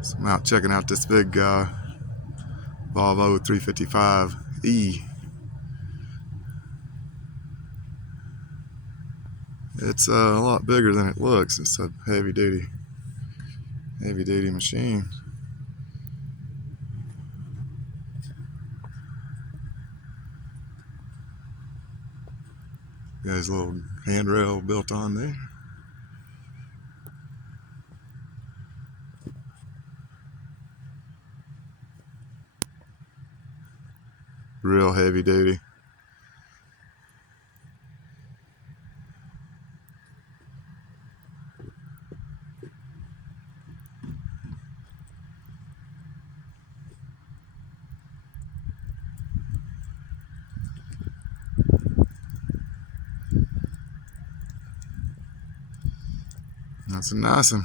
So I'm out checking out this big Volvo 355E. It's a lot bigger than it looks. It's a heavy duty machine. Got his little handrail built on there. Real heavy duty. That's a nice one.